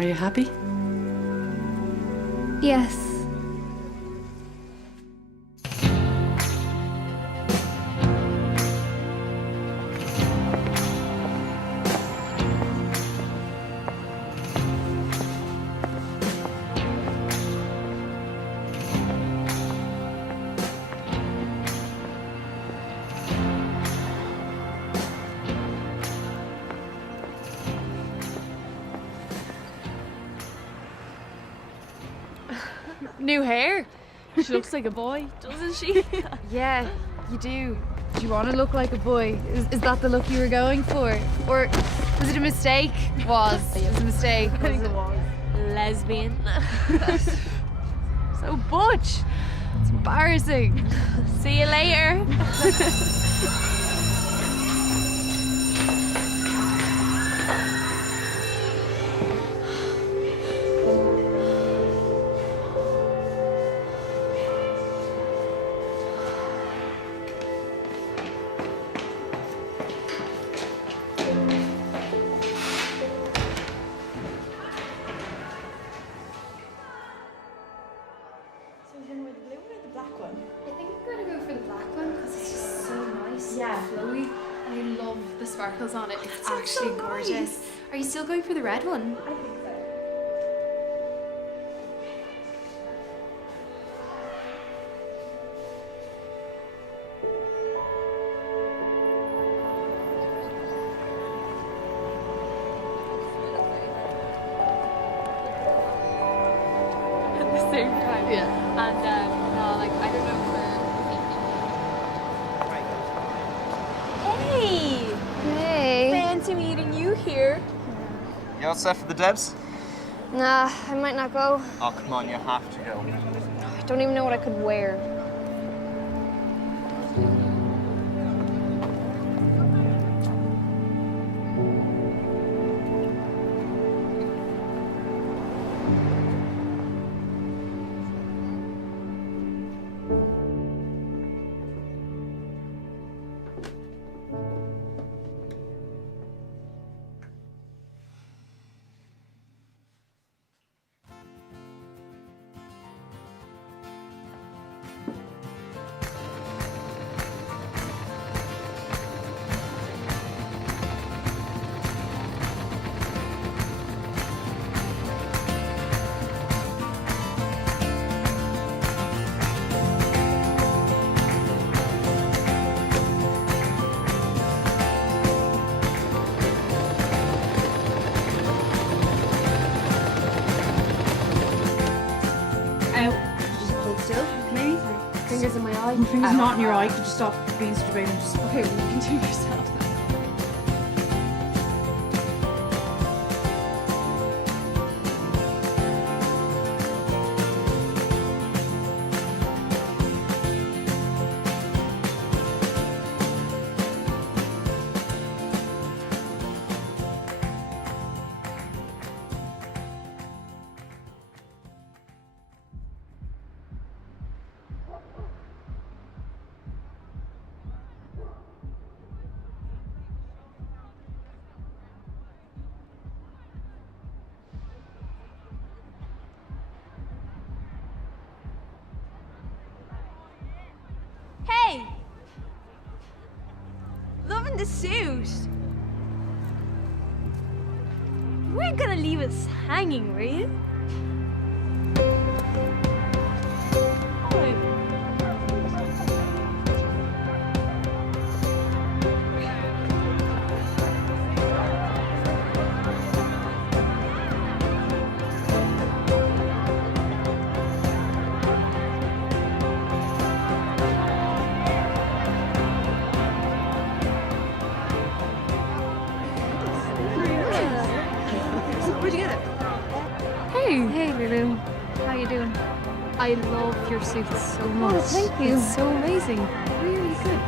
Are you happy? Yes. New hair. She looks like a boy, doesn't she? Yeah, you do. Do you want to look like a boy? Is that the look you were going for? Or was it a mistake? It was a mistake. I think it was. Lesbian. So butch. It's embarrassing. See you later. I think I'm gonna go for the black one because it's just so nice. Yeah, flowy. I love the sparkles on it. It's actually gorgeous. Are you still going for the red one? I think so. At the same time. Yeah. And no, like I don't know for Hey! Hey. Fancy meeting you here. You all set for the Debs? Nah, I might not go. Oh, come on, you have to go. I don't even know what I could wear. Just hold still, maybe? Fingers in my eye. Fingers not in your eye. Could you stop being such a baby and just... Okay, well, you can do yourself then. Hey! Loving the suit. You weren't gonna leave us hanging, were you? Where'd you get it? Hey. Hey, Lulu. How you doing? I love your suit so much. thank you. It's so amazing. Really good.